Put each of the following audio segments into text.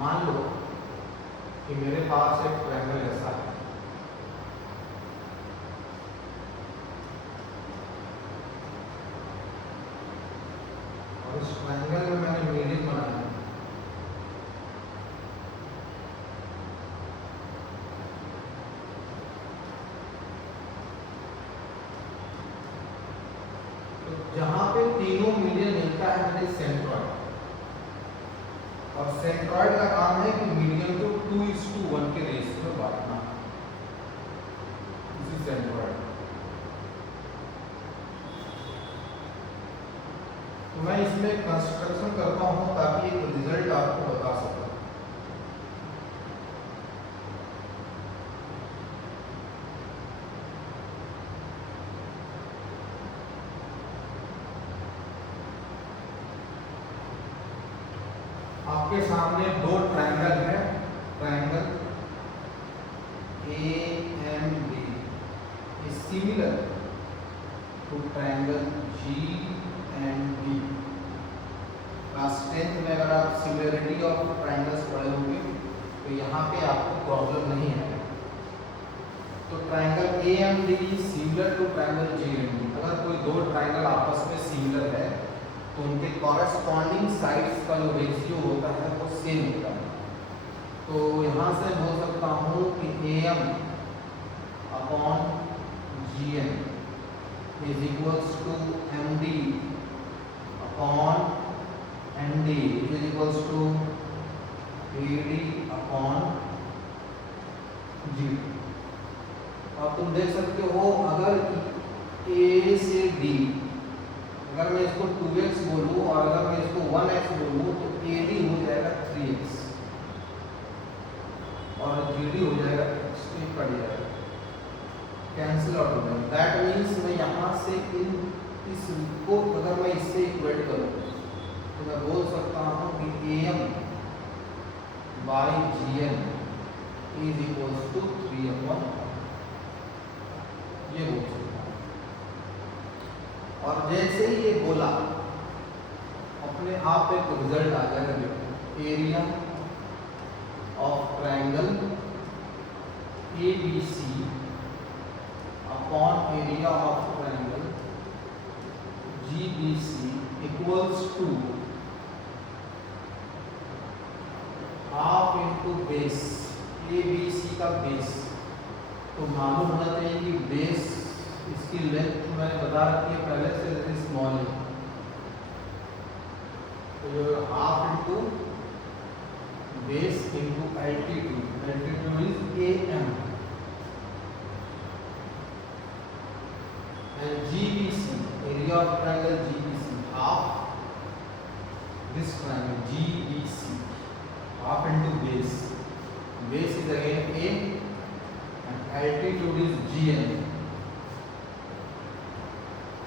मान लो कि मेरे पास एक ट्रायंगल ऐसा है, और इस ट्रायंगल में मैंने मीडियन बनाया है। तो जहां पे तीनों मीडियन मिलता है मेरे सेंट्रॉइड, और सेंट्रॉइड का काम है कि मीडियन को 2:1 के रेशियो में बांटना। इसी सेंट्रॉइड तो मैं इसमें कंस्ट्रक्शन करता हूं ताकि एक रिजल्ट आपको बता सकूं। आपके सामने दो ट्रायंगल है, triangle AMD is similar to triangle GMD। Class 10th में अगर आप सिमिलरिटी ऑफ ट्रायंगल्स पढ़े होंगे तो यहाँ पे आपको प्रॉब्लम नहीं है। तो triangle AMD is similar to triangle GMD। अगर कोई दो ट्रायंगल आपस में सिमिलर है तो उनके कॉरेस्पॉन्डिंग साइड्स का जो रेशियो होता है वो सेम होता है। तो यहाँ से बोल सकता हूँ कि AM upon GM is equals to MD upon ND is equals to AD upon GD। और तुम देख सकते हो अगर A से D, अगर मैं इसको 2x बोलूं और अगर मैं इसको 1x बोलूं तो AD हो जाएगा 3x और GD हो जाएगा x, कट जाएगा, कैंसिल आउट हो जाएगा। दैट मीन्स मैं यहाँ से इसको अगर मैं इससे इक्वेट करूँ तो मैं बोल सकता हूँ कि AM by GM is equals to 3/1, ये बोल सकता हूँ। और जैसे ही ये बोला अपने आप एक रिजल्ट आ जाएगा। देखो area of triangle ABC upon area of triangle GBC equals to half into base, ABC का बेस। तो मालूम होना चाहिए कि बेस इसकी लेंथ मैंने बता रखी है पहले से, स्मॉल है। तो जो half into base into altitude, altitude is AM and GBC, area of triangle GBC, half this triangle GBC, half into base, base is again A and altitude is GM।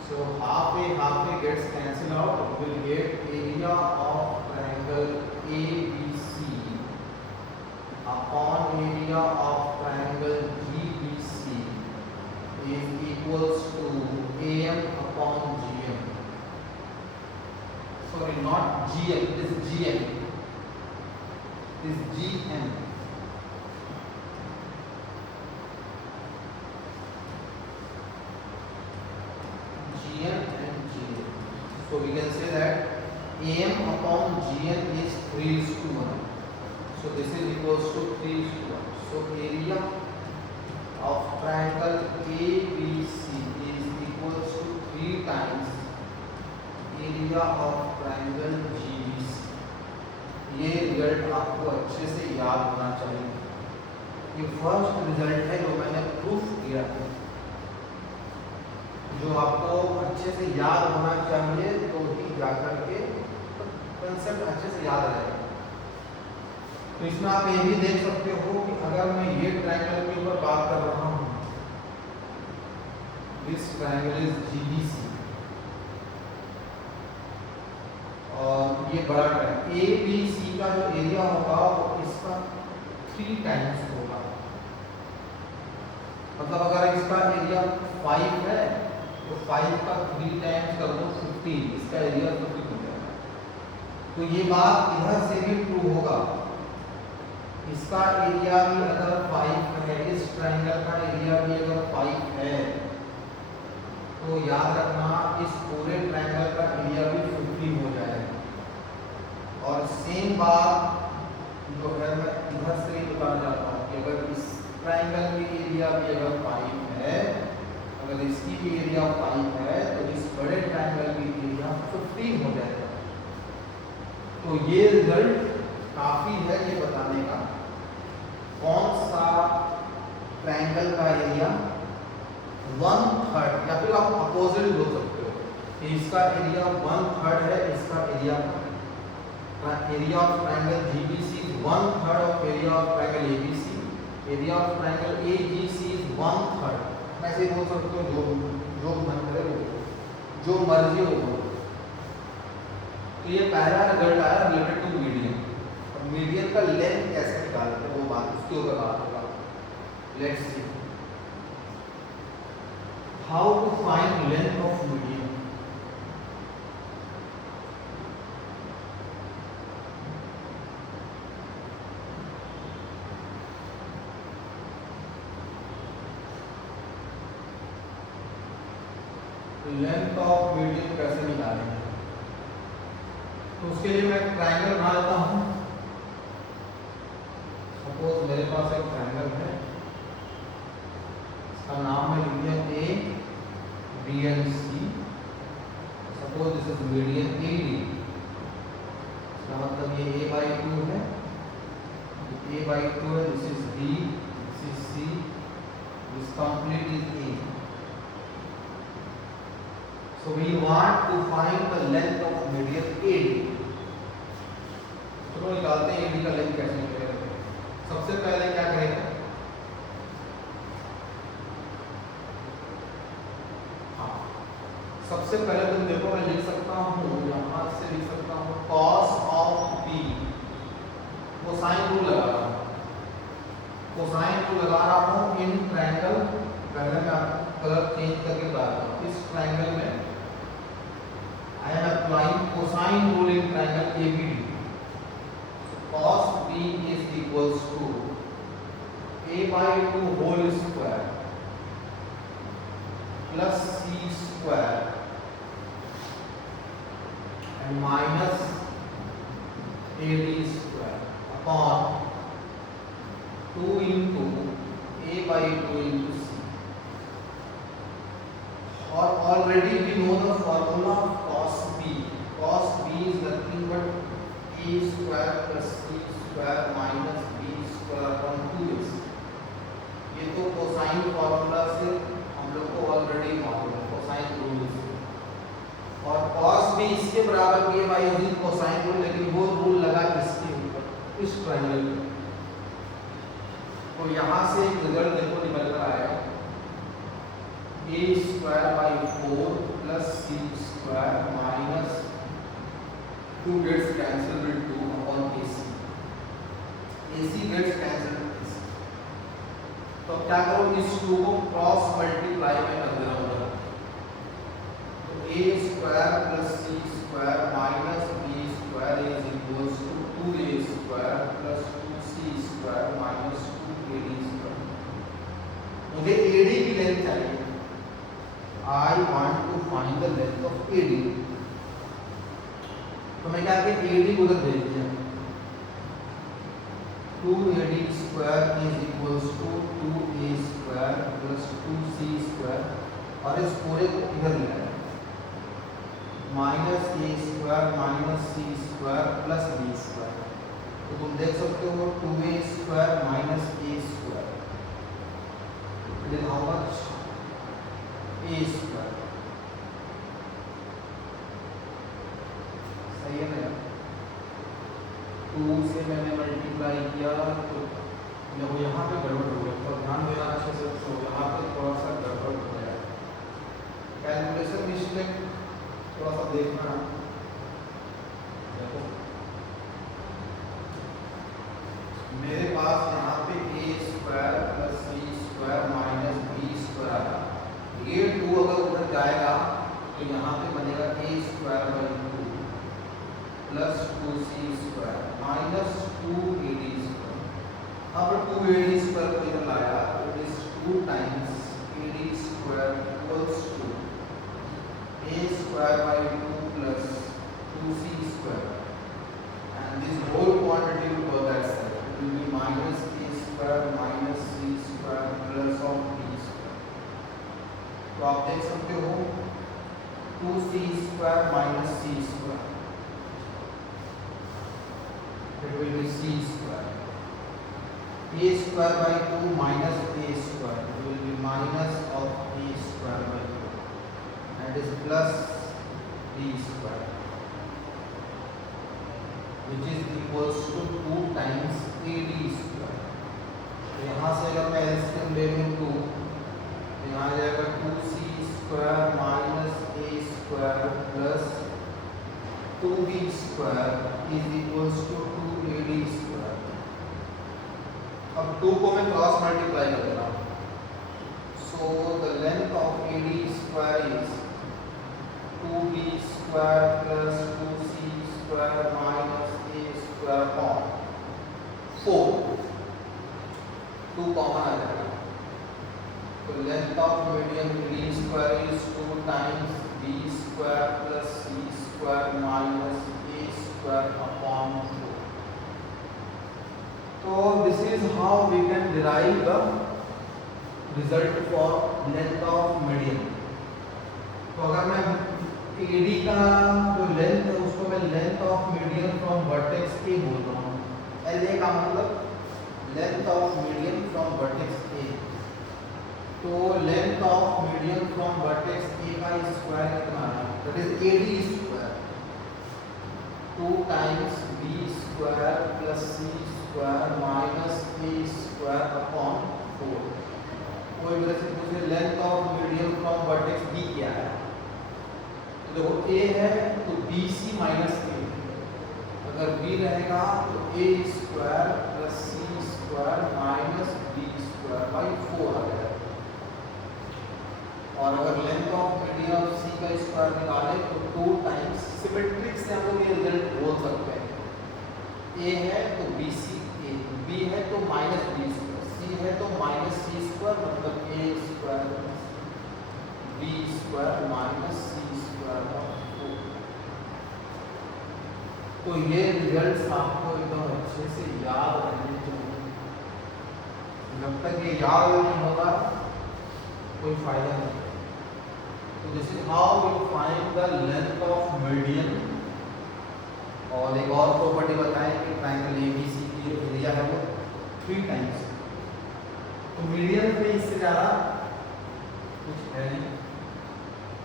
So half a gets cancelled out, will get area of triangle ABC upon area of triangle GBC is equals to AM upon GM। Sorry, not GM, it is GM, it is GM। So we can say that AM upon GM is 3:1. So this is equals to 3:1. So area of triangle ABC is equals to 3 times area of triangle GBC। ये result आपको अच्छे से याद होना चाहिए। ये first result है जो मैंने प्रूफ किया है, जो आपको अच्छे से याद होना चाहिए तो ही जाकर के कंसेप्ट अच्छे से याद रहेगा। तो इसमें आप ये भी देख सकते हो कि अगर मैं ये ट्रायंगल के ऊपर बात कर रहा हूँ, दिस ट्रायंगल इज GBC और ये बड़ा ट्रायंगल ABC का जो एरिया होगा वो इसका 3 टाइम्स होगा। मतलब अगर इसका एरिया 5 है तो 5 का 3 टाइम्स कर दो 15, इसका एरिया 15 हो जाएगा। तो ये बात इधर से भी ट्रू होगा इसका एरिया भी अगर 5 है, इस ट्रायंगल का एरिया भी अगर 5 है, तो याद रखना इस पूरे ट्रायंगल का एरिया भी 15 हो जाएगा। और सेम बात जो है मैं इधर से ही बताना चाहता हूँ कि अगर इस ट्रायंगल की एरिया भी अगर 5 है, अगर इसकी भी एरिया 5 है, तो इस बड़े ट्रायंगल की एरिया 15 हो जाएगा। तो ये रिजल्ट काफी है ये बताने का कौन सा ट्रायंगल का एरिया 1/3, या फिर आप अपोजिट बोल सकते हो कि इसका एरिया 1/3 है, इसका area of triangle GBC is 1/3 of area of triangle ABC, area of triangle AGC is 1/3। ऐसे बोल सकते हो, जो मन करे वो, जो मर्जी हो। तो ये पहला रिजल्ट आया रिलेटेड टू मीडियन। और मीडियन का लेंथ कैसे निकालते हैं वो बात, उसके ऊपर बात होगा। Let's see how to find length of median. Length of median कैसे निकालेंगे, तो उसके लिए मैं ट्रायंगल बना लेता हूं। सपोज मेरे पास एक ट्रायंगल है, इसका नाम है लिख दिया A B and C. Suppose this is median A D, इसका मतलब ये a/2 है, a/2 है, this is B, this is C, this complete is A. So we want to find the length of median AD. चलो निकालते हैं AD का length कैसे निकलेगा। सबसे पहले क्या करेंगे, हाँ सबसे पहले तुम देखो मैं लिख सकता हूँ, यहाँ से लिख सकता हूँ cos of B, cosine rule लगा रहा हूँ, कोसाइन रूल लगा रहा हूँ इन ट्रायंगल। पहले मैं कलर चेंज करके बता रहा हूँ। इस ट्रायंगल में I am applying cosine rule in triangle ABD. So cos B is equals to a/2 whole square plus c square and minus AD square upon 2 into a/2 into c. Or already we know the formula of cos B. Cos B is nothing but a square plus c square minus b square upon 2s. ये तो cosine formula से हम लोग को already मालूम है, cosine rule से। और cos B इसके बराबर a by using cosine rule, लेकिन वो रूल लगा इसके ऊपर, इस ट्रायंगल पे। तो यहाँ से एक रिजल्ट देखो निकल कर आएगा, a square by 4 plus c square minus 2 gets cancelled with 2 upon AC. AC gets cancelled with AC. तो क्या करो, इस 2 को क्रॉस मल्टीप्लाई में कर देना होगा। तो a square plus c square minus b square is equals to 2a square plus 2c square minus 2ad square। मुझे AD की लेंथ चाहिए। I want to find the length of AD. तो मैं क्या किया, AD को उधर भेज दिया। 2AD square is equals to 2A square plus 2C square, और इस पूरे को इधर ले आया, minus A square minus C square plus B square। तो तुम देख सकते हो 2A square minus A square it is how much, A square। सही है ना, 2 से मैंने मल्टीप्लाई किया तो देखो यहाँ पे गड़बड़ हो गया, तो ध्यान देना अच्छे से। तो यहाँ पे थोड़ा सा गड़बड़ हो गया, कैलकुलेशन मिस्टेक थोड़ा सा देखना। देखो मेरे पास यहाँ पे a square plus c square minus b square आया। ये 2 अगर उधर जाएगा तो यहाँ पे बनेगा a square by 2 plus 2c square minus 2ad square. अब 2AD स्क्वायर को इधर लाया तो it is 2 times AD square equals to A square by 2 plus 2C square and this whole quantity will go that side. It will be minus A square minus C square plus of B square. तो आप देख सकते हो 2C square minus C square. It will be C square. A square by 2 minus A square. It will be minus of A square by 2. That is plus B square, which is equals to 2 times AD square. यहाँ से अगर मैं LCM ले लूँ 2, तो यहाँ आ जाएगा 2C square minus A square plus 2B square is equals to 2AD square. अब 2 को मैं क्रॉस मल्टीप्लाई कर रहा हूँ, so the length of AD square is 2B square plus 2C square minus A square upon 4. 2 common आ जाएगा, तो length of median AD square is 2 times B square plus C square minus A square upon 4. So this is how we can derive the result for length of median. तो अगर मैं AD का जो length है उसको मैं length of median from vertex A बोल रहा हूँ. LA का मतलब length of median from vertex A. तो length of median from vertex A का स्क्वायर कितना है? That is AD square 2 times B square plus C square minus A square upon 4. कोई वजह से मुझे length of median from vertex B क्या है? तो देखो A है तो BC माइनस A. अगर B रहेगा तो A square plus C square minus B square by 4 आ जाएगा. और अगर length of median of C का स्क्वायर निकाले तो 2 टाइम्स सिमेट्रिक से हम लोग ये रिजल्ट बोल सकते हैं. A है तो BC A, B है तो माइनस B स्क्वायर, C है तो माइनस C स्क्वायर, मतलब A square B square minus C square और 4. तो ये रिजल्ट्स आपको एकदम अच्छे से याद रहने चाहिए. जब तक ये याद नहीं होगा कोई फायदा नहीं. तो this is how we find the length of median. और एक और प्रॉपर्टी बताएं कि ट्रायंगल ABC की जो एरिया है वो 3 टाइम्स. तो मीडियन में इससे ज़्यादा कुछ है नहीं,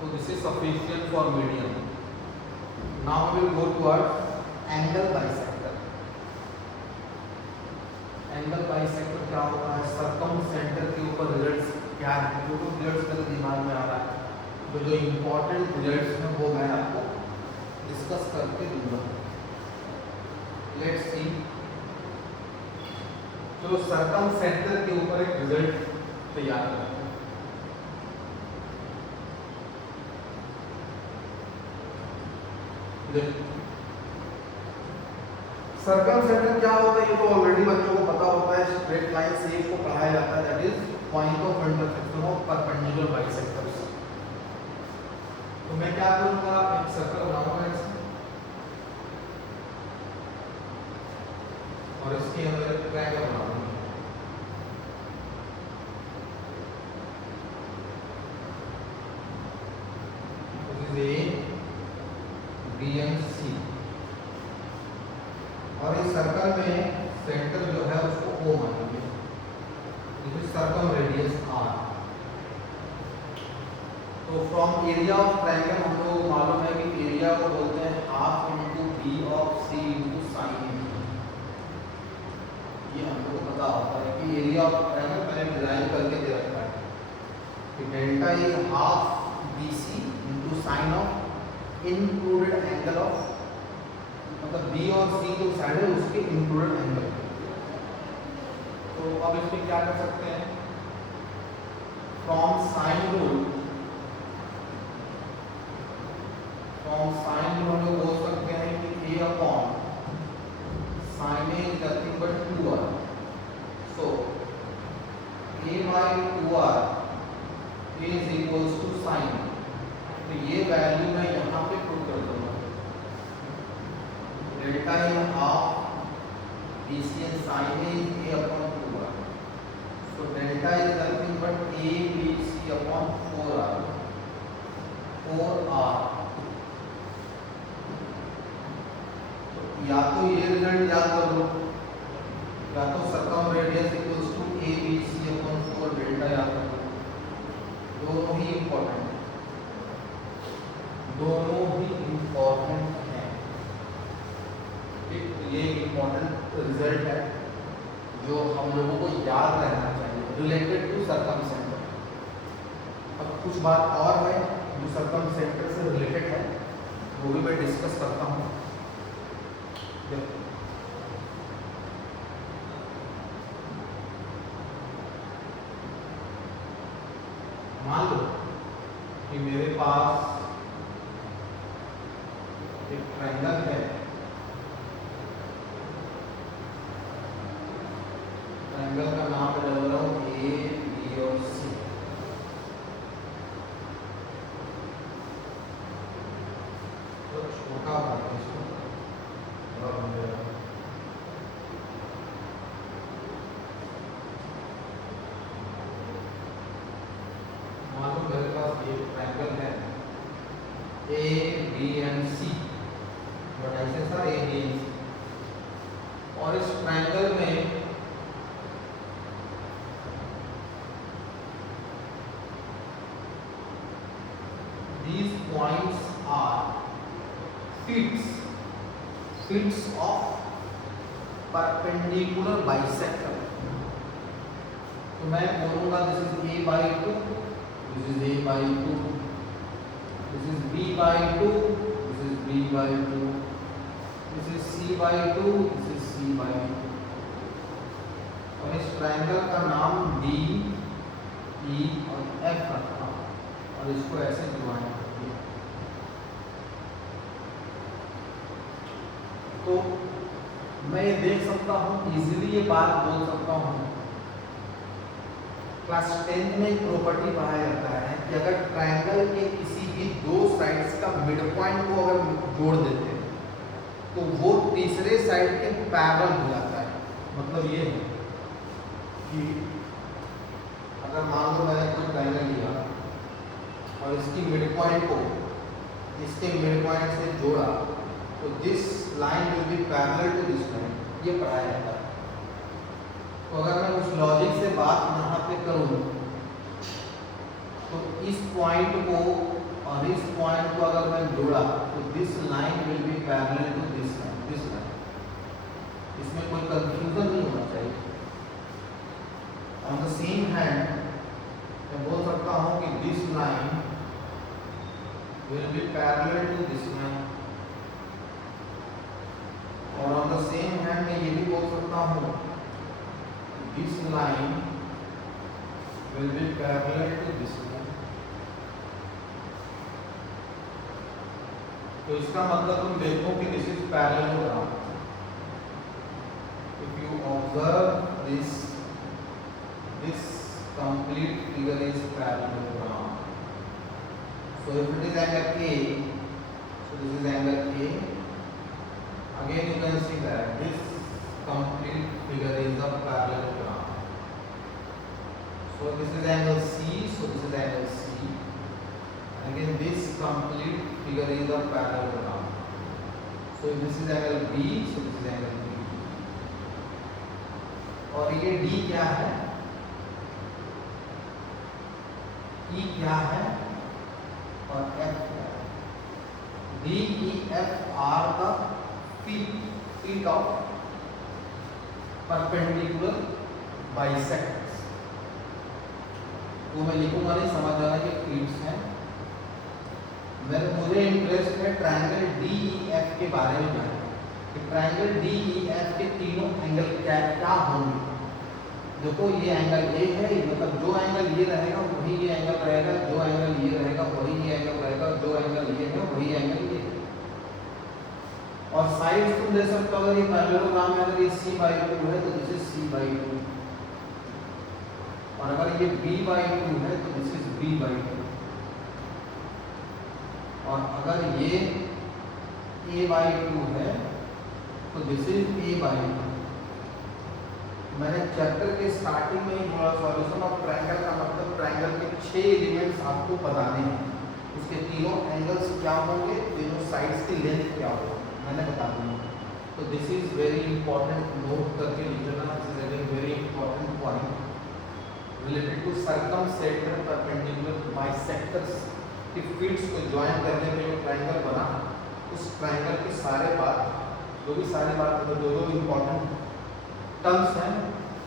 तो this is sufficient for median. Now we will go towards angle bisector. Angle bisector क्या होता है? सर्कमसेंटर के ऊपर रिजल्ट्स क्या है? जो रिजल्ट्स मेरे दिमाग में आ रहा है, तो जो इम्पोर्टेंट रिजल्ट्स हैं वो मैं आपको डिस्कस करके दूंगा. Let's see. जो सर्कमसेंटर के ऊपर एक रिजल्ट तैयार करते हैं. सर्कमसेंटर क्या होता है ये तो ऑलरेडी बच्चों को पता होता है. स्ट्रेट लाइन से इसको पढ़ाया जाता है, that is point of intersection of perpendicular bisectors. तो मैं क्या करूंगा, एक सर्कल बनाऊंगा इसमें और इसके अंदर एक ट्रायंगल बनाऊंगा. This is A, B and C. और इस सर्कल में सेंटर जो है उसको O मानेंगे. This is circumradius R. तो फ्रॉम एरिया ऑफ ट्रायंगल हम लोग मालूम है कि एरिया को बोलते हैं half into B of C into sine A. ये हम लोग को पता होता है कि एरिया ऑफ ट्रायंगल मैंने डिजाइन करके दे रखा है कि delta is half B C into sine of included angle of, मतलब बी और सी जो साइड है उसके इंक्लूडेड एंगल. तो अब इसमें क्या कर सकते हैं, फ्रॉम साइन रूल हम लोग बोल सकते हैं कि A upon sine A is nothing but 2R. Value मैं यहाँ पे पुट कर दूंगा, delta in of BC and sin A is A upon 2R. So delta is nothing but ABC upon 4R. 4R. या तो ये रिजल्ट याद कर लो, या तो circumradius equals to ABC upon 4 delta याद कर लो, दोनों ही इम्पोर्टेंट हैं। ठीक, ये इम्पोर्टेंट रिजल्ट है जो हम लोगों को याद रहना चाहिए रिलेटेड टू सर्कम सेंटर। अब कुछ बात और है जो सर्कम सेंटर से रिलेटेड है, वो भी मैं डिस्कस करता हूँ। मान लो कि मेरे पास एक ट्रायंगल है, ट्रायंगल का नाम मैं डाल रहा हूँ A, B और C। तो छोटा बनाते हैं इसको, बड़ा बन जाएगा। मान लो मेरे पास ये ट्रायंगल है A, B and C, vertices are A, B and C, और इस ट्रायंगल में these points are fits of perpendicular bisector। तो मैं बोलूंगा this is A by 2, this is A by 2, this is B by 2, this is B by 2, this is C by 2, this is C by 2, और इस triangle का नाम D, E और F रखा और इसको ऐसे ज्वाइन कर दिया। तो मैं ये देख सकता हूँ, इजीली ये बात बोल सकता हूँ, क्लास 10 में एक प्रॉपर्टी पढ़ाया जाता है कि अगर ट्रायंगल के किसी भी दो साइड्स का मिड पॉइंट को अगर जोड़ देते हैं तो वो तीसरे साइड के पैरेलल हो जाता है। मतलब ये है कि अगर मान लो मैंने कोई ट्रायंगल लिया और इसकी मिड पॉइंट को इसके मिड पॉइंट से जोड़ा तो this line will be parallel to this line, ये पढ़ाया जाता है। तो अगर मैं उस लॉजिक से बात यहाँ पे करूँ तो इस पॉइंट को और इस पॉइंट को अगर मैं जोड़ा तो this line will be parallel to this line. इसमें कोई कंफ्यूजन नहीं होना चाहिए। ऑन द सेम हैंड मैं बोल सकता हूँ कि this line will be parallel to this line, और ऑन द सेम हैंड मैं ये भी बोल सकता हूँ this line will be parallel to this line। तो इसका मतलब तुम देखो कि this is parallelogram। If you observe this complete figure is parallelogram। So if it is angle A, so this is angle A, again you can see that this complete figure is a parallelogram। So this is angle C, so this is angle C, again this complete figure is a parallelogram। So this is angle B, so this is angle B, और ये D क्या है, E क्या है और F क्या है। D, E, F are the feet of perpendicular bisectors. वो मैं लिखूंगा नहीं, समझ जाना कि फीट्स हैं। मुझे इंटरेस्ट है ट्रायंगल DEF के बारे में जानना कि ट्रायंगल DEF के तीनों एंगल क्या होंगे। देखो ये एंगल A है, मतलब जो एंगल ये रहेगा वही ये एंगल रहेगा, जो एंगल ये रहेगा वही ये एंगल रहेगा, जो एंगल ये है वही एंगल ये है। और साइड तुम दे सकते हो, अगर ये पैरेललोग्राम में अगर ये C/2 है तो दिस इज C/2, और अगर ये B/2 है तो दिस इज B/2, और अगर ये a/2 है तो दिस इज a/2। मैंने चैप्टर के स्टार्टिंग में ही बोला सॉल्यूशन ऑफ ट्रायंगल का मतलब ट्रायंगल के 6 एलिमेंट्स आपको बताने हैं, उसके तीनों एंगल्स क्या होंगे, तीनों साइड्स की लेंथ क्या होगी, मैंने बता दिया। तो this is very important, note करके लिखना, this is a very important point related to circumcentre perpendicular bisectors की फील्ड्स को ज्वाइन करने पे जो ट्रायंगल बना, उस ट्रायंगल की सारे बात जो भी सारी बात जो जो इंपॉर्टेंट टर्म्स हैं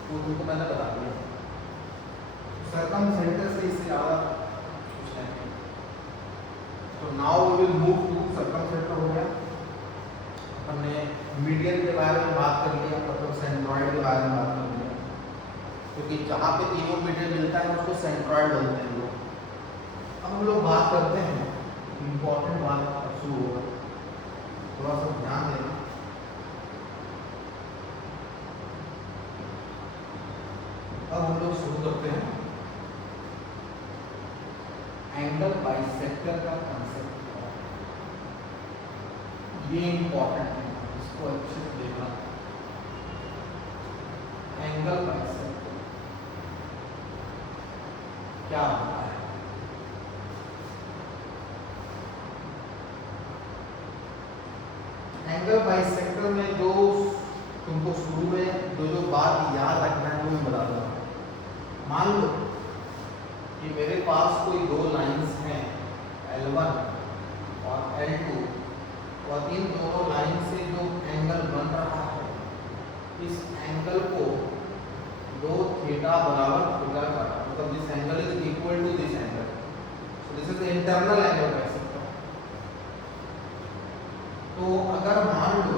वो तुमको मैंने बता दिया। सर्कमसेंटर से इससे ज़्यादा कुछ नहीं। तो now we will move to circumcentre हो गया, हमने मीडियन के बारे में बात कर लिया, मतलब सेंट्रॉइड के बारे में बात कर लिया, क्योंकि जहाँ पे तीनों मीडियन मिलता है उसको सेंट्रॉइड बोलते हैं लोग। अब हम लोग बात करते हैं, इम्पोर्टेंट बात शुरू होगा, थोड़ा सा ध्यान देना। अब हम लोग शुरू करते हैं एंगल बाइसेक्टर का कॉन्सेप्ट। ये इंपॉर्टेंट है, इसको अच्छे से देखना। एंगल बाइसेक्टर क्या होता है? एंगल बाइसेक्टर में जो तुमको शुरू में जो बात याद रखना है वो मैं बता दूंगा। मान लो कि मेरे पास कोई दो लाइंस हैं L1 और L2, और इन दोनों लाइन से जो एंगल बन रहा है, इस एंगल को दो थीटा बराबर थीटा का, मतलब this angle is equal to this angle, so this is the internal angle कह सकते हो। तो अगर मान लो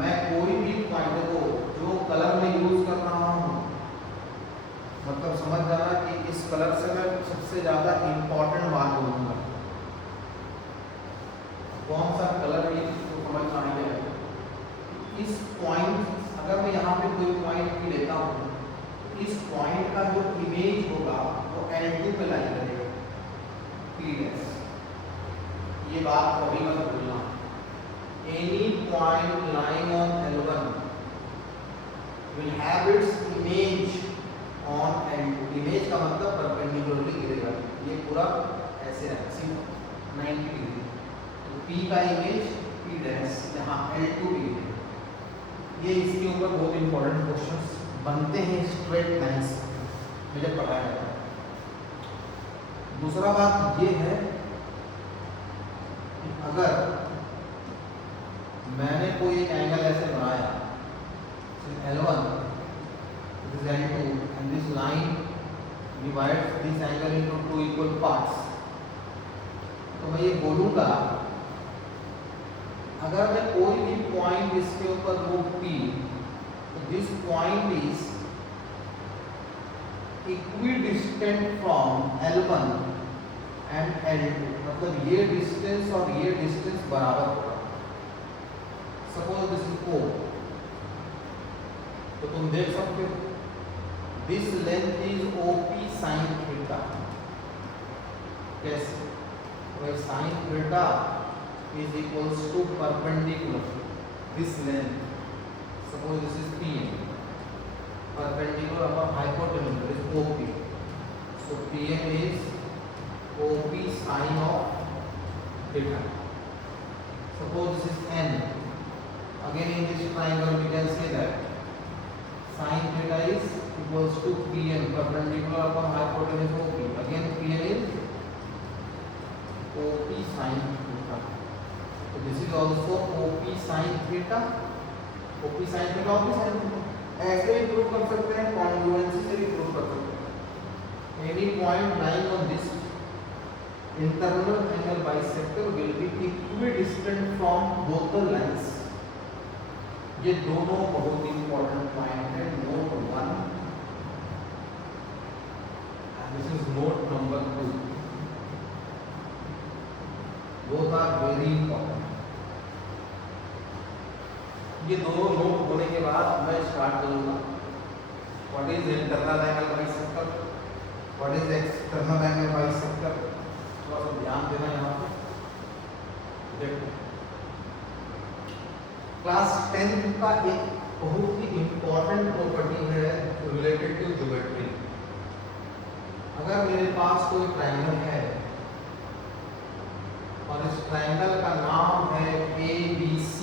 मैं कोई भी पॉइंट को जो कलर में यूज कर रहा हूँ, मतलब समझ जाना कि इस कलर से मैं सबसे ज्यादा इंपॉर्टेंट बात बोलूंगा। कौन सा कलर ये तो समझ में आ गया। इस पॉइंट, अगर मैं यहाँ पे कोई पॉइंट भी लेता हूँ, इस पॉइंट का जो इमेज होगा वो L2 पे लाई करेगा, P'। ये बात कभी मत भूलना। Any point lying on L1 will have its image on L2। Image का मतलब परपेंडिकुलरली गिरेगा, ये पूरा ऐसे है, सीधा 90 डिग्री। तो P का इमेज P' यहाँ L2 भी है। ये इसके ऊपर बहुत इंपॉर्टेंट क्वेश्चंस बनते हैं स्ट्रेट लाइंस में जब पढ़ाया जाता है। दूसरा बात ये है कि अगर मैंने कोई एक एंगल ऐसे बनाया, L1, this is L2, and this line divides this angle into two equal parts, तो मैं ये बोलूँगा अगर मैं कोई भी पॉइंट इसके ऊपर लूँ P, तो this point is equidistant from L1 and L2, मतलब ये डिस्टेंस और ये डिस्टेंस बराबर होगा। सपोज दिस इज O, तो तुम देख सकते हो this length is OP sin theta. कैसे? where sin theta is equals to perpendicular this length, suppose this is PN, perpendicular upon hypotenuse is OP, so PN is OP sin of theta. Suppose this is N, again in this triangle we can say that sin theta is equals to PN, perpendicular upon hypotenuse OP, again PN is OP sin theta. So this is also OP sin theta, OP sin theta, OP sin theta. ऐसे भी prove कर सकते हैं, congruency से भी prove कर सकते हैं। Any point lying on this internal angle bisector will be equidistant from both the lines. ये दोनों बहुत इंपॉर्टेंट पॉइंट है, note 1 and this is note number 2. Both are very important. ये दोनों नोट होने के बाद मैं स्टार्ट करूंगा what is internal angle bisector, what is external angle bisector, थोड़ा सा ध्यान देना यहाँ पे। देखो क्लास 10th का एक बहुत ही इंपॉर्टेंट प्रॉपर्टी है रिलेटेड टू ज्योमेट्री। अगर मेरे पास कोई ट्रायंगल है और इस ट्रायंगल का नाम है ABC,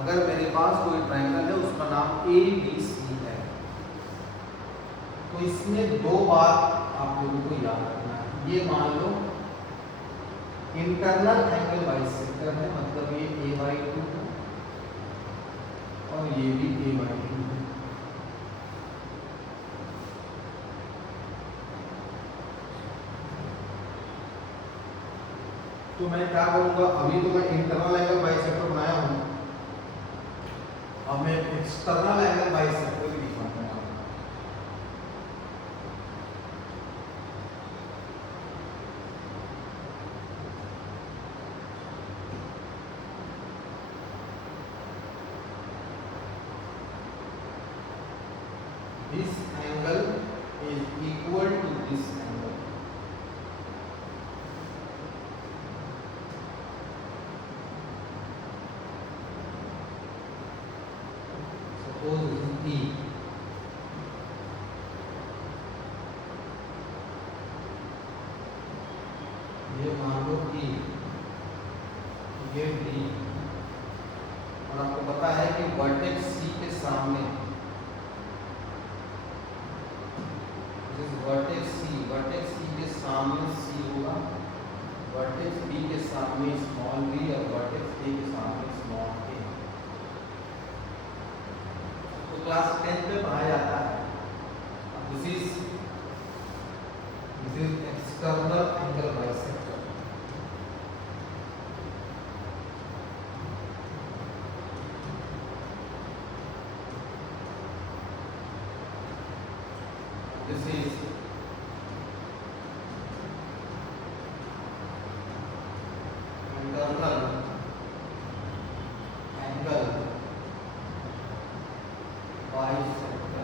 अगर मेरे पास कोई ट्रायंगल है उसका नाम ABC है, तो इसमें दो बात आप लोगों को याद रखना है। ये मान लो इंटरनल एंगल बाइसेक्टर है, मतलब ये A/2 है और ये भी A/2 है। तो मैं क्या करूंगा, अभी तो मैं इंटरनल एंगल बाइसेक्टर बनाया हूं, अब मैं एक्सटर्नल एंगल बाइसेक्टर भी दिखाऊंगा। This angle is equal to this angle. Suppose this is E. ये मान लो E, ये D, और आपको पता है कि वर्टेक्स C के सामने वर्टेक्स C के सामने C होगा, वर्टेक्स B के सामने स्मॉल b और वर्टेक्स A के सामने स्मॉल a। तो क्लास 10 में पढ़ाया जाता है। This is external angle bisector. This is internal angle bisector।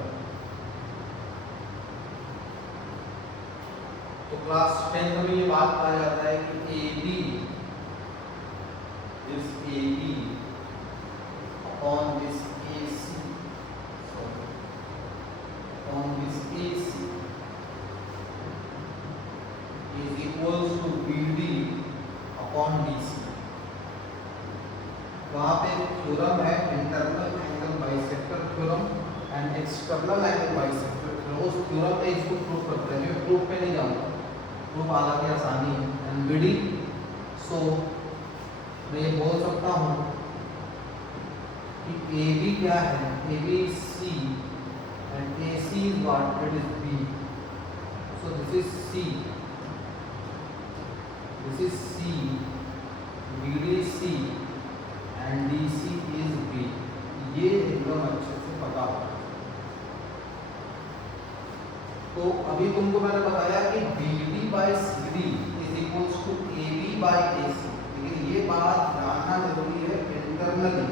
तो क्लास 10 में ये बात कहा जाता है कि AB upon this AC, upon this AC is equals to BD upon DC। वहाँ पे थ्योरम है internal angle bisector theorem and external angle bisector theorem. उस थ्योरम पे इसको प्रूफ करते हैं, मैं प्रूफ पे नहीं जाऊँगा, प्रूफ हालांकि आसानी है। एंड BD, सो मैं ये बोल सकता हूँ कि AB क्या है, AB is C and AC is what? It is B. So this is C, this is C, BD is C and DC is B। ये एकदम अच्छे से पता होगा। तो अभी तुमको मैंने बताया कि BD by CD is equals to AB by AC, लेकिन ये बात जानना जरूरी है इंटरनली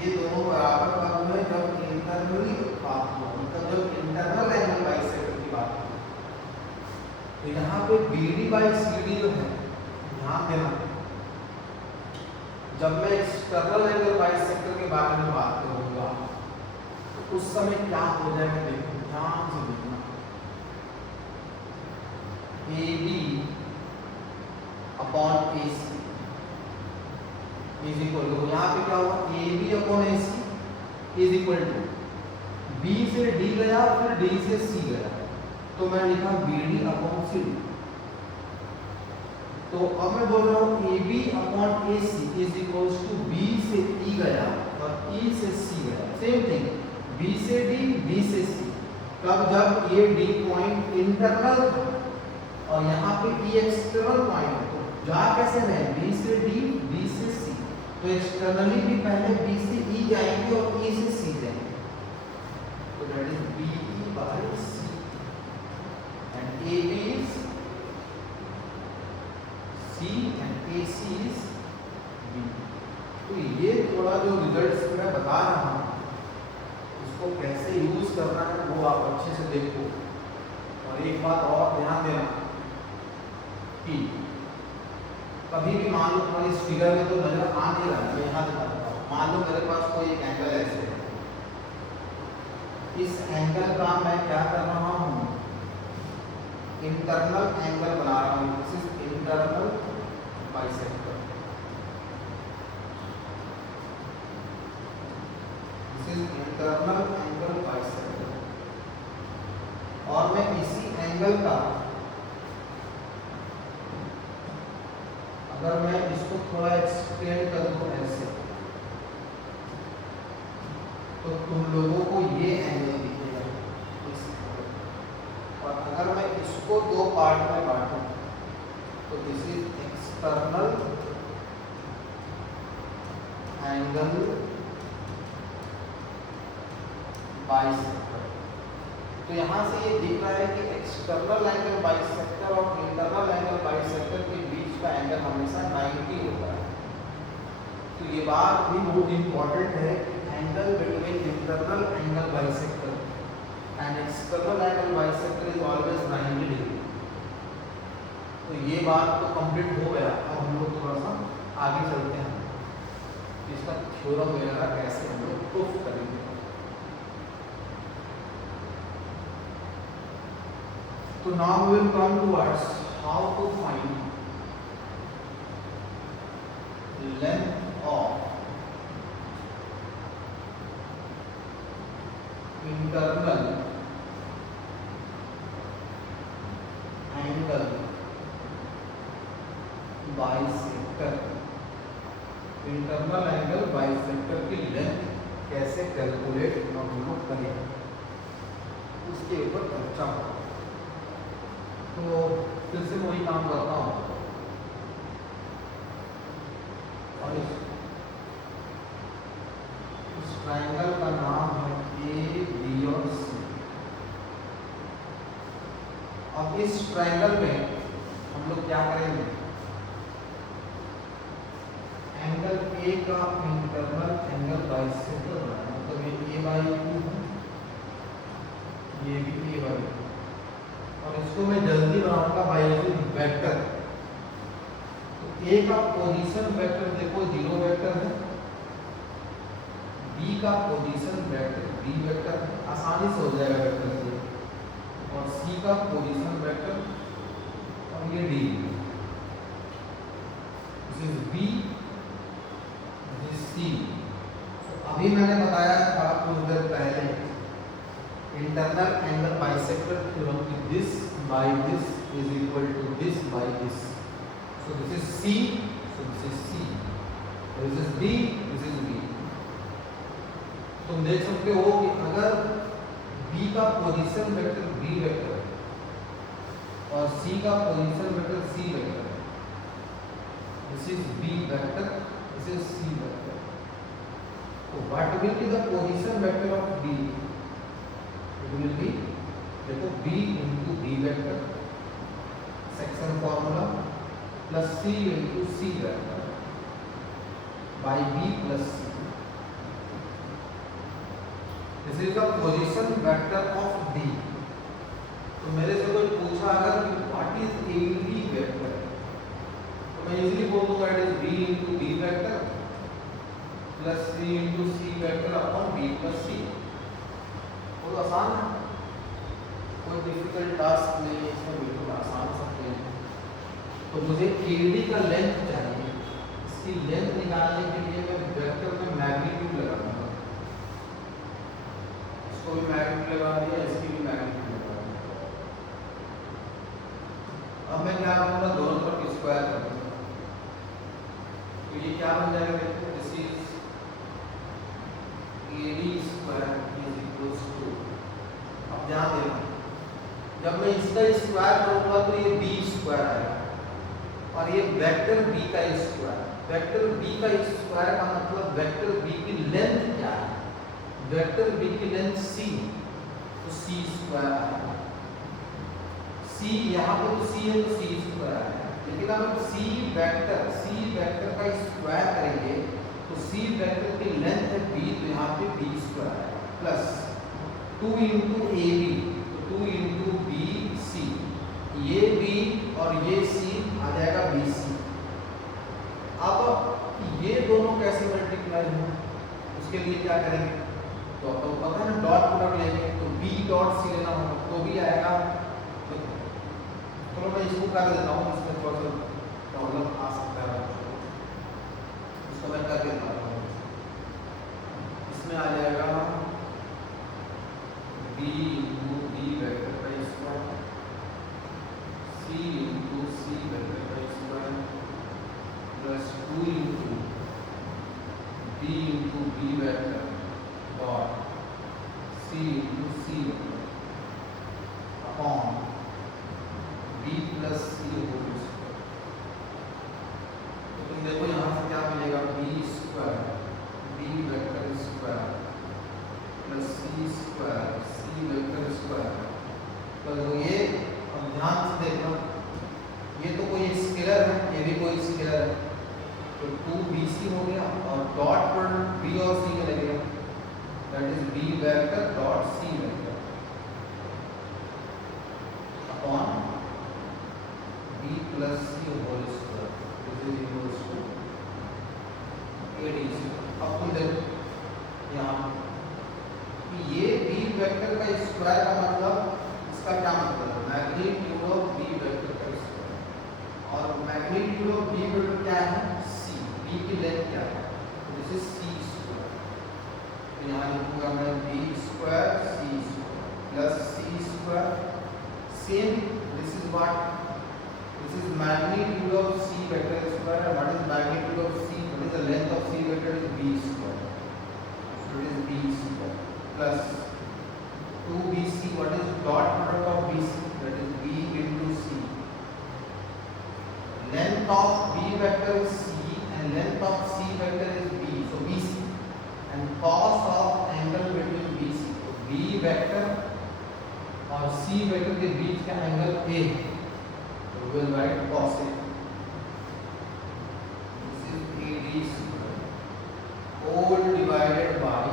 ये दोनों बराबर कब हुए, जब इंटरनली बात हो, मतलब जब इंटरनल एंगल बाइसेक्टर की बात हो। तो यहाँ पे BD by CD जो है, ध्यान देना, जब मैं एक्सटर्नल एंगल बाइसेक्टर के बारे में बात करूंगा तो उस समय क्या हो जाएगा, देखो ध्यान से देखना। AB upon AC is equal to, यहाँ पे क्या हुआ, AB upon AC is equal to B से D गया फिर D से C गया, तो मैं लिखा BD अपॉन CD। तो अब मैं बोल रहा हूँ AB upon AC is equals to B से E गया और E से C गया, सेम थिंग B से D, B से C। कब, जब ये D पॉइंट इंटरनल और यहाँ पे E एक्सटर्नल पॉइंट है, तो जा कैसे रहे, B से D, B से C, तो एक्सटर्नली भी पहले B से E जाएंगे और E से C जाएंगे, तो that is BE by C and AB is C and AC is B। तो ये थोड़ा जो रिजल्ट्स मैं बता रहा हूँ इसको कैसे यूज करना है वो आप अच्छे से देखो और एक बात और ध्यान देना कि कभी भी मान लो तुम्हारी इस फिगर में तो नजर आ नहीं रहा है, मैं यहाँ दिखा देता हूँ। मान लो मेरे पास कोई एक एंगल ऐसे है, इस एंगल का मैं क्या कर रहा हूँ, इंटरनल एंगल बना रहा हूँ। This is internal bisector, this is internal angle bisector. और मैं इसी एंगल का, अगर मैं इसको थोड़ा एक्सटेंड कर दूं ऐसे, तो तुम लोगों को ये एंगल दिखेगा। और अगर मैं इसको दो पार्ट में बांटूं, तो this is external angle bisector. तो यहाँ से ये दिख रहा है कि एक्सटर्नल एंगल बाइसेक्टर और इंटरनल एंगल बाइसेक्टर के बीच का एंगल हमेशा 90 होता है। तो ये बात भी बहुत इंपॉर्टेंट है कि angle between internal angle bisector and external angle bisector is always 90 degree. तो ये बात तो कंप्लीट हो गया। अब हम लोग थोड़ा सा आगे चलते हैं, इसका थ्योरम वगैरह कैसे हम लोग प्रूफ करेंगे। So now we will come towards how to find length of internal angle bisector। Internal angle bisector की लेंथ कैसे कैलकुलेट हम लोग करें, उसके ऊपर चर्चा होगा। तो फिर से वही काम करता हूँ, और इस ट्रायंगल का नाम है ए बी और सी। अब इस ट्रायंगल में हम लोग क्या करेंगे, एंगल ए का इंटरनल एंगल बाइसेक्टर बनाना, मतलब ये ए बाई 2 है, ये भी ए बाई 2, और इसको मैं जल्दी बनाऊंगा बाय यूजिंग वेक्टर। तो ए का पोजीशन वेक्टर देखो 0 वेक्टर है, बी का पोजीशन वेक्टर बी वेक्टर है, आसानी से हो जाएगा वेक्टर से, और सी का पोजीशन वेक्टर, और ये D, this is B, this is C. अभी मैंने बताया था कुछ देर पहले इंटरनल एंगल बाइसेक्टर थ्योरम की this by this is equal to this by this. So this is C, so this is C, this is B, this is B. तुम देख सकते हो कि अगर बी का पोजीशन वेक्टर बी वेक्टर और C का position vector C vector, this is B vector, this is C vector. तो what will be the position vector of B? will be देखो b into b vector section formula plus c into c vector by b plus c। This is the position vector of b। तो मेरे से कोई पूछा अगर what is A B vector, तो मैं easily बोल दूंगा it is b into b vector plus c into c vector upon b plus c। बहुत आसान है, कोई डिफिकल्ट टास्क नहीं है, इसमें बिल्कुल आसान सकते हैं। तो मुझे एडी का लेंथ चाहिए, इसकी लेंथ निकालने के लिए मैं वेक्टर में मैग्नीट्यूड लगाऊंगा, इसको भी मैग्नीट्यूड लगा दिया, इसकी भी मैग्नीट्यूड लगा दिया। अब मैं क्या करूँगा, दोनों तरफ स्क्वायर कर दूँगा, तो ये क्या बन जाएगा, देखो this is AD square is equals to, अब ध्यान देना जब मैं इसका स्क्वायर करूंगा तो ये बी स्क्वायर आएगा, और ये वेक्टर बी का स्क्वायर, वेक्टर बी का स्क्वायर का मतलब वेक्टर बी की लेंथ क्या है, वेक्टर बी की लेंथ सी, तो सी स्क्वायर आएगा। सी यहाँ पे तो सी है तो सी स्क्वायर आएगा, लेकिन अगर सी वेक्टर का स्क्वायर करेंगे तो सी वेक्टर की लेंथ है बी, तो यहाँ पे बी स्क्वायर आएगा प्लस 2 इंटू ए बी, तो 2 इंटू बी सी, ये बी और ये सी आ जाएगा बी सी। अब ये दोनों कैसे मल्टीप्लाई हों, उसके लिए क्या करेंगे, तो आपको पता है डॉट प्रोडक्ट लेंगे, तो बी डॉट सी लेना होगा, तो भी आएगा। चलो मैं इसको कर देता हूँ, इसमें थोड़ा सा प्रॉब्लम आ सकता है, इसको मैं करके बताता हूँ। इसमें आ जाएगा बी इंटू बी वेक्टर का square, C into C vector का square plus 2 into B vector dot C into C vector upon B plus C whole square. तो तुम देखो यहाँ से क्या मिलेगा, B square B vector square plus C square C vector square. तो ये अब ध्यान से देखना, ये तो कोई स्केलर है, ये भी कोई स्केलर है, तो 2bc हो गया और डॉट पर b और c में लगेगा, that is b vector dot c vector upon b plus c whole square, this is equals to adc। अब तुम देखो यहाँ ये b वेक्टर का स्क्वायर का मतलब, इसका क्या मतलब है, मैग्नीट्यूड ऑफ b वेक्टर का स्क्वायर, और मैग्नीट्यूड ऑफ b वेक्टर क्या है, c, b की लेंथ क्या है, तो दिस इज c स्क्वायर। तो यहाँ लिखूंगा मैं b square c square plus c square, same this is what, this is magnitude of c vector square, and what is magnitude of c, what is the length of c vector is b square, so it is b square plus 2bc, what is dot product of bc, that is b into c, length of b vector is c and length of c vector is b, so bc, and cos of angle between bc, so b vector और c vector के बीच का angle a, so we will write cos a, this is ad square all divided by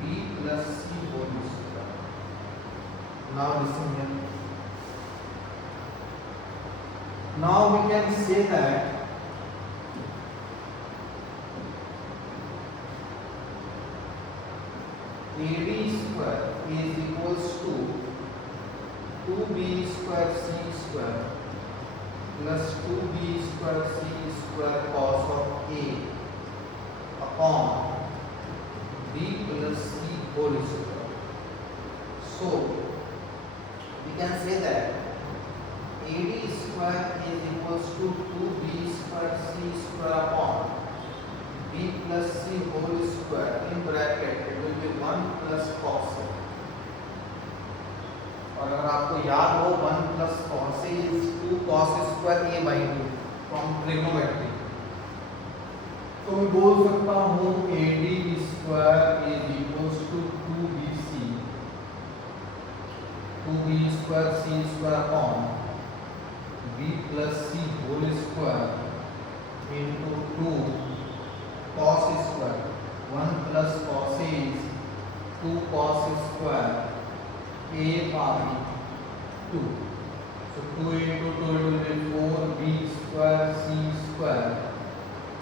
b plus c whole square. Now listen here. Now we can say that AD square is equals to 2b square c square plus 2b square c square cos of a upon b plus c whole square. So we can say that AD square is equals to 2b square c square upon b plus c whole square, in bracket it will be 1 plus cos a, और अगर आपको याद हो 1 plus cos a is 2 cos square a by 2 from trigonometry, तो मैं बोल सकता हूँ AD square is equals to 2bc 2b square c square upon b plus c whole square into 2 cos square, 1 plus cos a is 2 cos square a by 2, so 2 into 2 it will be 4b square c square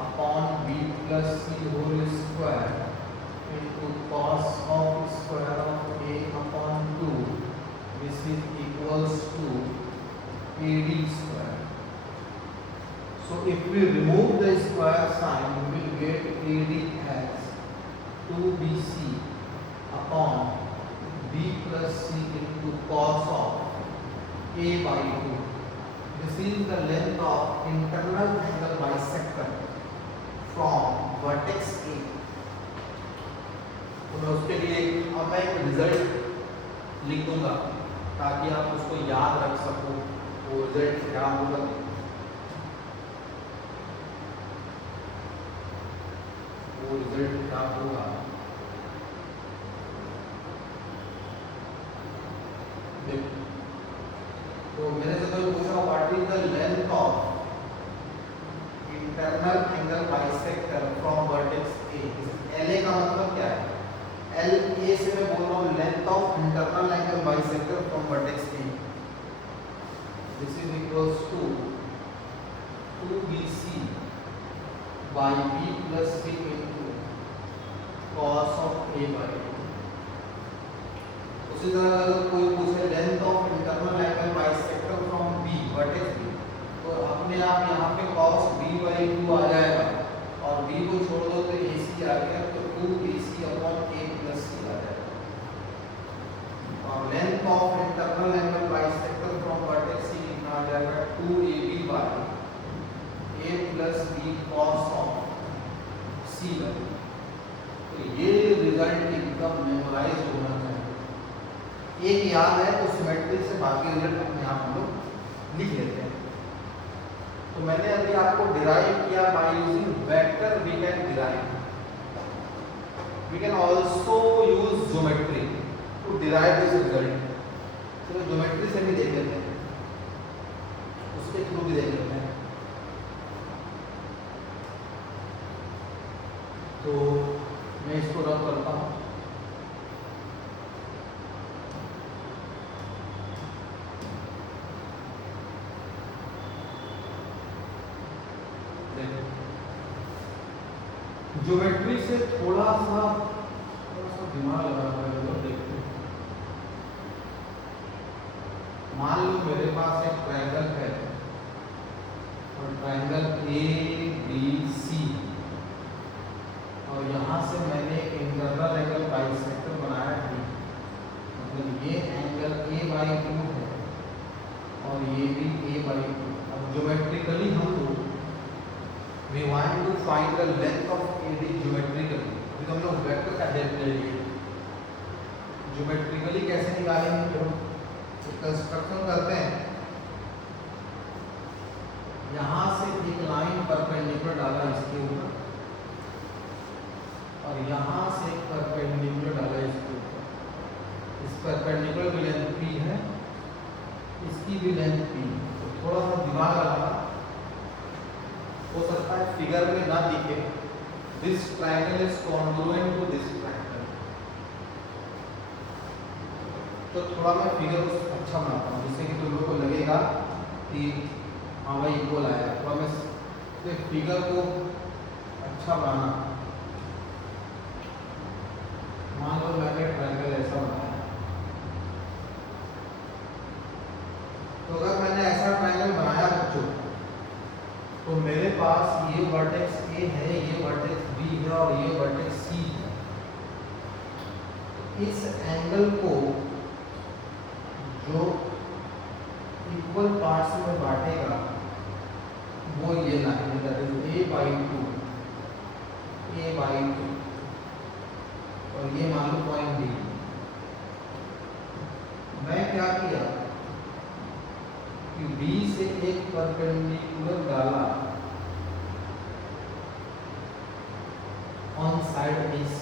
upon b plus c whole square into cos of square of a upon 2, this is equals to AD square. So if we remove the square sign, we will get AD as 2bc upon b plus c into cos of a by 2. This is the length of internal angle bisector from vertex A. तो मैं उसके लिए अब मैं एक result लिख दूंगा ताकि आप उसको याद रख सको, वो रिजल्ट क्या होगा। वो रिजल्ट क्या होगा, तो मेरे से कोई पूछा what is the length of internal angle bisector from vertex A. LA का मतलब क्या है, LA से मैं बोल रहा हूँ length of internal angle bisector from vertex A. equals to 2bc by b plus c into cos of a by 2। उसी तरह अगर कोई पूछे length of internal angle bisector from B vertex B, तो अपने आप यहाँ पे cos b by 2 आ जाएगा और b को छोड़ दो तो ac आ गया, तो 2ac upon a plus c आ जाएगा। और length of internal angle bisector from vertex c कितना आ जाएगा 2ab by a plus b cos of c by। तो ये रिजल्ट एकदम मेमोराइज होना चाहिए। एक याद है तो सिमेट्री से बाकी रिजल्ट अपने आप हम लोग लिख लेते हैं। तो मैंने अभी आपको डिराइव किया by using vector, we can derive, we can also use geometry to derive this result. तो ज्योमेट्री से भी देख लेते हैं, उसके थ्रू भी देख लेते हैं। तो मैं इसको रन करता हूँ। ज्योमेट्री से थोड़ा सा दिमाग लगा है। देखते हैं, मान लो मेरे पास एक ट्रायंगल है और ट्रायंगल ABC, और यहाँ से मैंने इंटरनल एंगल बाइसेक्टर बनाया है, मतलब ये एंगल a by 2 है और ये भी a by 2। अब ज्योमेट्रिकली हम लोग we want to find the length of AD geometrically, तो हम लोग वेक्टर का हेल्प ले लिए। ज्योमेट्रिकली कैसे निकालेंगे, तो कंस्ट्रक्शन करते हैं। यहाँ से एक लाइन परपेंडिकुलर डाला इसके ऊपर और यहाँ से एक परपेंडिकुलर डाला इसके ऊपर। इस परपेंडिकुलर की लेंथ p है, इसकी भी लेंथ p। तो थोड़ा सा दिमाग लगाना, हो सकता है फिगर में ना दिखे। This triangle is congruent to this triangle, तो थोड़ा मैं फिगर को अच्छा बनाता हूँ जिससे कि तुम लोग को लगेगा कि हाँ भाई इक्वल आया। थोड़ा मैं तो फिगर को अच्छा बनाना। मान लो मैंने ट्रायंगल ऐसा बनाया, तो अगर मैंने ऐसा ट्रायंगल बनाया बच्चों, तो मेरे पास ये वर्टेक्स A है, ये वर्टेक्स B है और ये वर्टेक्स C है। इस एंगल को जो इक्वल पार्ट्स में बांटेगा वो ये लाइन है, दैट इज a by 2 और ये मान लो पॉइंट D। मैं क्या किया कि B से एक परपेंडिकुलर डाला ऑन साइड AC,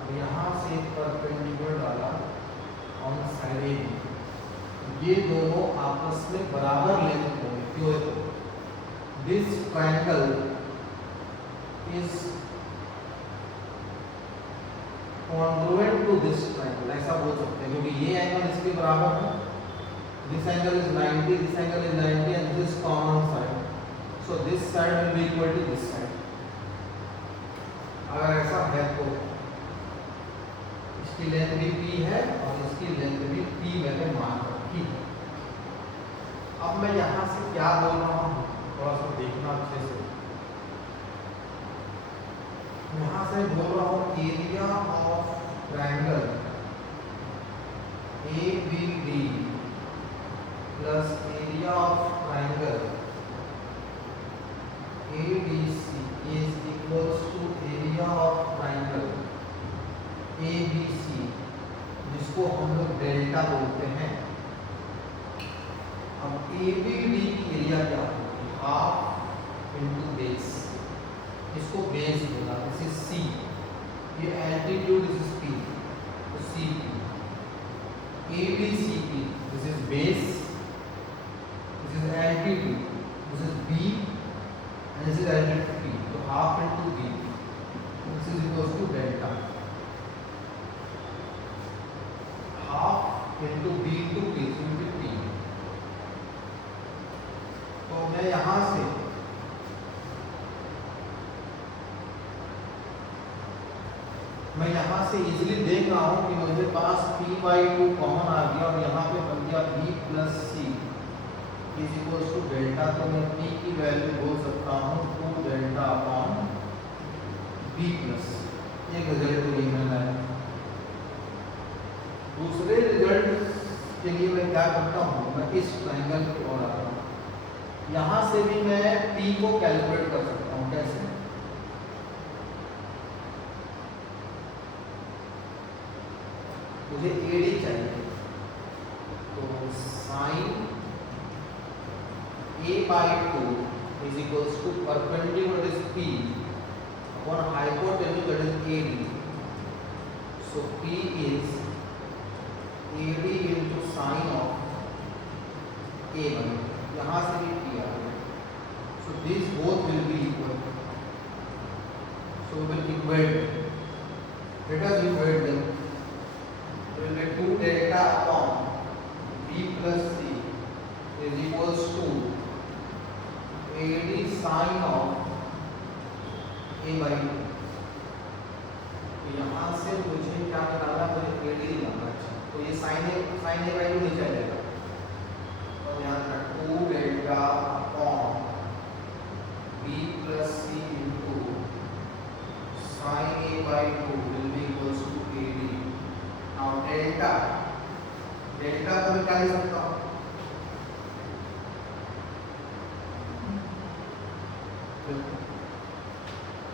और यहाँ से एक परपेंडिकुलर डाला ऑन साइड AB। ये दोनों आपस में बराबर लेंथ होंगे। क्यों? This triangle is congruent to this triangle, ऐसा बोल सकते हैं, क्योंकि ये एंगल इसके बराबर है। This angle is 90, this angle is 90 and this is common side. So this side will be equal to this side. अगर ऐसा है तो इसकी लेंथ भी p है और इसकी लेंथ भी p मैंने मान रखी है। अब मैं यहाँ से क्या बोल रहा हूँ, थोड़ा सा देखना अच्छे से। यहाँ से बोल रहा हूँ area of triangle ABD plus area of triangle ADC is equals to area of triangle ABC, जिसको हम लोग डेल्टा बोलते हैं। अब ABD की एरिया क्या होगी, हाफ इंटू बेस। इसको बेस बोला, दिस इज C, ये एल्टीट्यूड, दिस इज P, तो CP। ABCP, this is base, this is altitude, this is B and this is altitude P, so half into B, this is equals to delta, half into B into P, so into P, तो मैं यहाँ से easily देख रहा हूँ कि मुझे पास p/2 common आ गया और यहाँ पे बन गया b plus C is equals to delta. तो मैं p की वैल्यू बोल सकता हूँ 2 डेल्टा अपॉन b प्लस। एक रिजल्ट को ये मिला है। दूसरे रिजल्ट के लिए मैं क्या करता हूँ, मैं इस ट्रायंगल की ओर आता हूँ। यहाँ से भी मैं p को कैलकुलेट कर सकता हूँ। कैसे? मुझे AD चाहिए, तो sine A/2 is equals to perpendicular is P upon hypotenuse that is AD। So P is AD into sine of A1। यहाँ से भी P आ गया। So this both will be equal. So will equate, let us equate them. will be 2 delta upon b plus c is equals to AD sin of A/2। तो यहाँ से मुझे क्या निकालना, मुझे AD निकालना है। तो ये sin A/2 नहीं चलेगा, तो यहाँ पर 2 delta upon b plus c into sin A/2 will be equals to AD। Now delta को मैं क्या लिख सकता हूँ,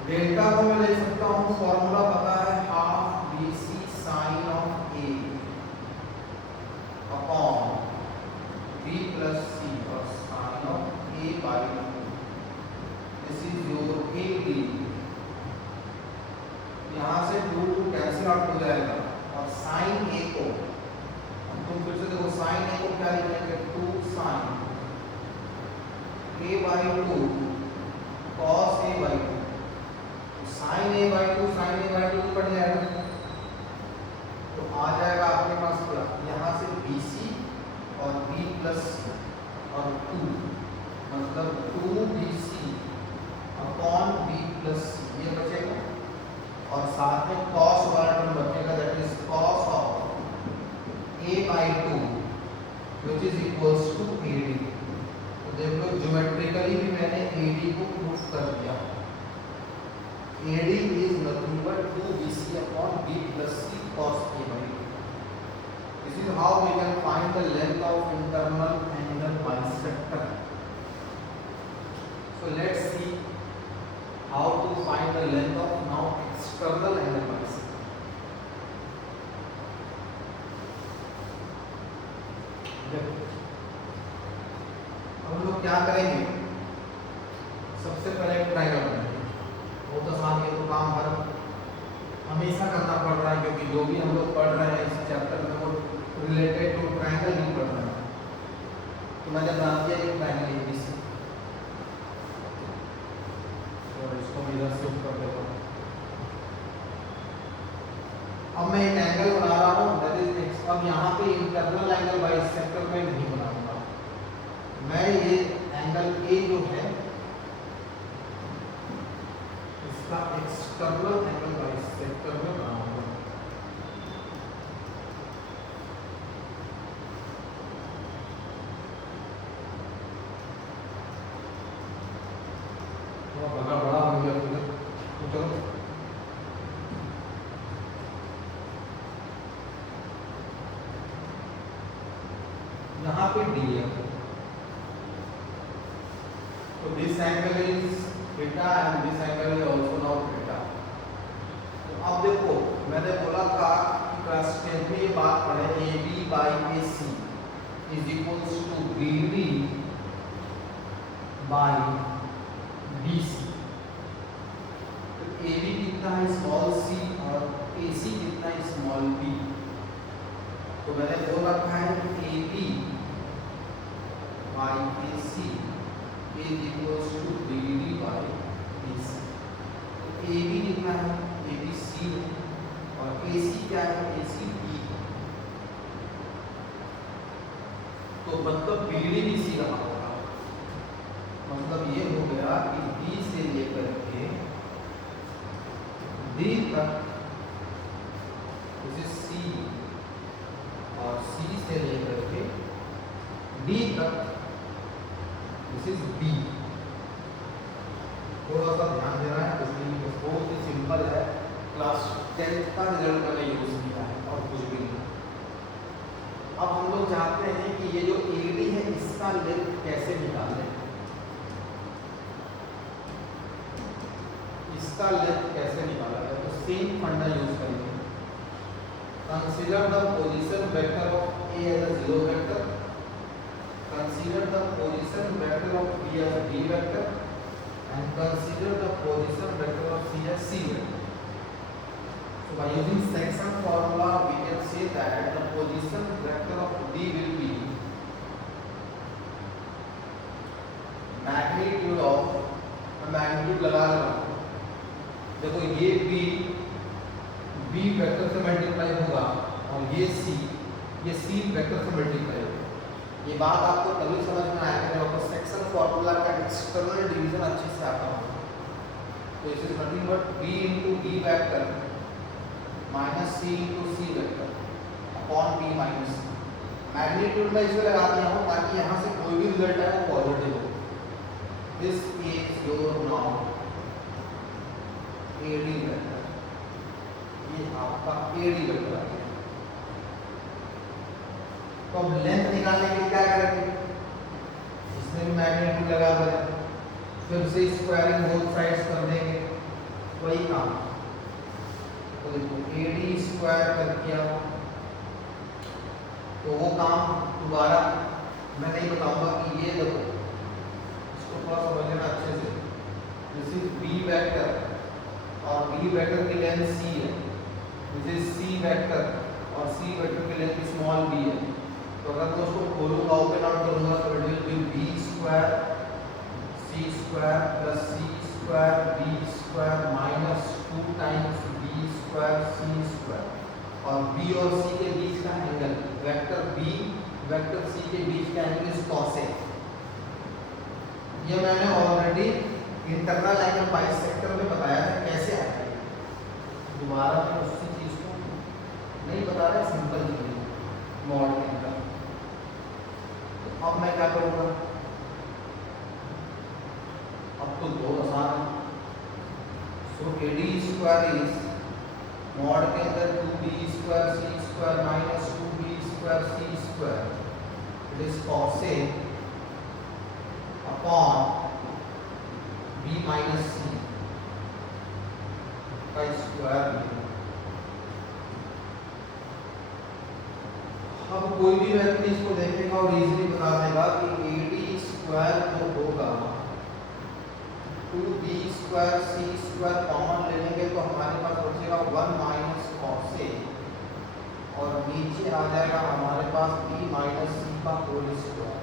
डेल्टा को मैं लिख सकता हूँ, फॉर्मूला पता है, half BC sine of A upon B plus C और sine of A/2। This is your AD। यहाँ से 2 कैंसिल आउट हो जाएगा और साइन A को तुम फिर से देखो, साइन A को क्या लिखेंगे, 2 sign A/2 cos A/2। Sign A/2 बढ़ जाएगा, तो आ जाएगा आपके पास क्या, यहाँ से BC और B प्लस और 2 मतलब 2BC अपॉन B प्लस ये बचेगा और साथ में cos वाला टर्म बचेगा, that is cos of A/2 which is equals to AD। तो देख लो, ज्योमेट्रिकली भी मैंने AD को प्रूफ कर दिया। AD is nothing but 2BC upon B plus C cos A/2। This is how we can find the length of internal angle bisector। So let's see how to find the length of now external angle bisector। हम लोग क्या करेंगे, सबसे पहले एक triangle बनाएंगे। बहुत आसान, ये तो काम हर हमेशा करना पड़ रहा है, क्योंकि जो भी हम लोग पढ़ रहे हैं इस चैप्टर में वो रिलेटेड टू ट्रायंगल ही पढ़ रहे हैं। तो मैंने बना दिया एक ट्रायंगल ABC और इसको मैं इधर शिफ्ट कर देता हूँ। अब मैं एक एंगल बना रहा हूँ, दैट इज x। अब यहाँ पे इंटरनल एंगल बाइसेक्टर में नहीं बनाऊंगा मैं, ये एंगल A जो है इसका एक्सटर्नल एंगल बाइसेक्टर में बनाऊंगा। थोड़ा बड़ा हो गया तो चलो, यहाँ पे D है, तो this angle is theta and this angle is also now theta। तो अब देखो, मैंने बोला था कि क्लास 10 में ये बात पढ़े, AB by AC is equals to BD by BC। तो AB कितना है, स्मॉल c, और AC कितना है, स्मॉल b। तो मैंने बोल रखा है कि AB by AC is equals to BD by AC। तो AB कितना है, ABC है, और AC क्या है, AC B है। तो मतलब BD भी C रहा होगा। मतलब ये हो गया कि बी से लेकर के डी तक दिस इज सी, और सी से लेकर के डी तक दिस इज बी। थोड़ा सा ध्यान देना है, इसलिए बहुत ही सिंपल है, क्लास 10th का रिजल्ट मैंने यूज किया है और कुछ भी नहीं। अब हम लोग चाहते हैं कि ये जो एडी है इसका लेंथ कैसे निकालें, इसका लेंथ कैसे निकाला जाए। तो सेम फंडा यूज करेंगे। Consider the position vector of A as a zero vector, consider the position vector of B as a B vector, and consider the position vector of C as C vector. So by using section formula we can say that the position vector of D will be magnitude of, magnitude लगा रहा हूँ, देखो ये B vector से multiply होगा और ये C vector से मल्टीप्लाई होगा। ये बात आपको तभी समझ में आएगा जब आपको सेक्शन फॉर्मूला का एक्सटर्नल डिवीजन अच्छे से आता हो। तो इस is nothing but b into d vector minus c into c vector upon b minus c। Magnitude में इसमें लगा दिया हूँ ताकि यहाँ से कोई भी रिजल्ट आए वो पॉजिटिव हो। This is your now ad vector, ये आपका ad वेक्टर है। तो अब लेंथ निकालने के लिए क्या करेंगे, इसमें भी मैग्नीट्यूड लगा दें, फिर से स्क्वायरिंग बोथ साइड्स कर देंगे, वही काम। तो देखो AD स्क्वायर कर दिया, तो वो काम दोबारा मैं नहीं बताऊंगा कि ये देखो, इसको थोड़ा समझ लेना अच्छे से। दिस इज B वेक्टर और B वेक्टर की लेंथ C है, दिस इज C वेक्टर और C वेक्टर की लेंथ स्मॉल b है। तो अगर मैं उसको खोलूंगा, ओपन आउट करूंगा तो it will be b square c square plus c square b square minus 2 times b square c square. और b और c के बीच का angle, vector b vector c के बीच का एंगल इज cos A। ये मैंने ऑलरेडी इंटरनल एंगल बाइसेक्टर में बताया था कैसे आता है, दोबारा मैं उसी चीज को नहीं बता रहा, सिंपल चीज है मॉड के अंदर। अब मैं क्या करूंगा, अब तो बहुत आसान है। सो AD स्क्वायर इज मॉड के अंदर 2b square c square minus 2b square c square, it is cos A upon b minus c का स्क्वायर। अब कोई भी व्यक्ति इसको देखेगा और इजीली बता देगा कि AD स्क्वायर जो होगा 2b square c square common ले लेंगे तो हमारे पास बचेगा 1 माइनस cos A और नीचे आ जाएगा हमारे पास b माइनस c का होल स्क्वायर।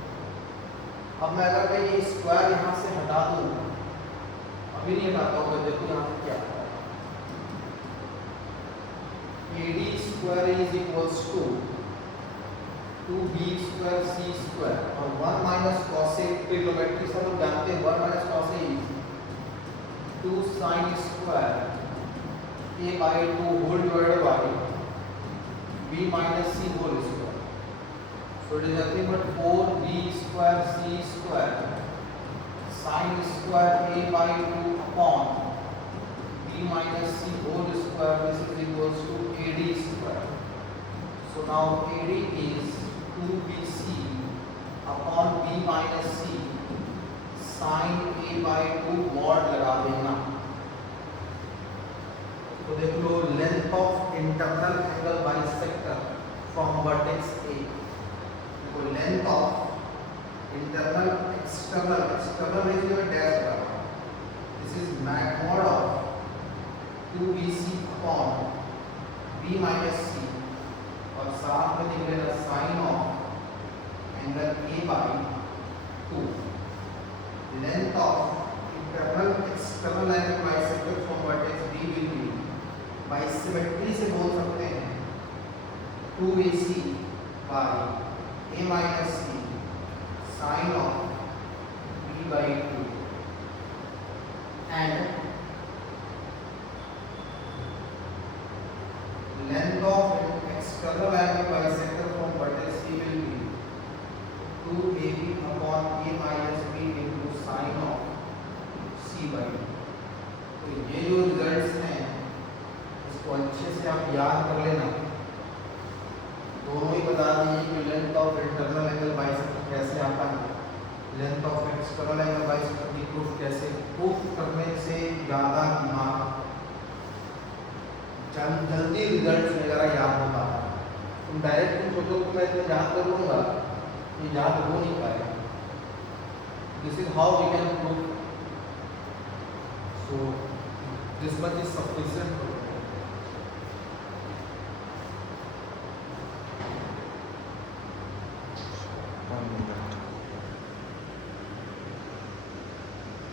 अब मैं अगर ये स्क्वायर यहाँ से हटा दूँ, अभी नहीं हटाता हूँ, देखो यहाँ से क्या होगा। AD square is equals to 2b square c square और 1 माइनस cos A, ट्रिग्नोमेट्री से हम जानते हैं 1 minus cos A is 2 sin square A by 2 whole divided by b minus c whole square. So it is nothing but 4b square c square sin square A by 2 upon b minus c whole square, this is equals to AD square. So now AD is 2bc upon b minus c sin A by 2 mod लगा देना। तो देख लो length of internal angle bisector from vertex A, तो length of internal external is your dash लगा, this is mod of 2bc upon b minus c और साथ में लिख लेना sine of angle A by 2। Length of internal external angle bisector from vertex B will be, by symmetry से बोल सकते हैं 2bc by A minus c sine of b by 2। and length of external angle bisector from vertex C will be 2ab upon a minus b into sin of c by d। तो ये जो results हैं इसको अच्छे से आप याद कर लेना। दोनों ही बता दिए कि length of internal angle bisector कैसे आता है, length of external angle bisector की प्रूफ कैसे, प्रूफ करने से ज़्यादा दिमाग जल्दी रिजल्ट वगैरह याद होता है। तुम डायरेक्ट पूछो तो मैं इतना याद कर लूँगा, ये याद हो नहीं पाएगा। This is how we can prove, so this much is sufficient. One minute.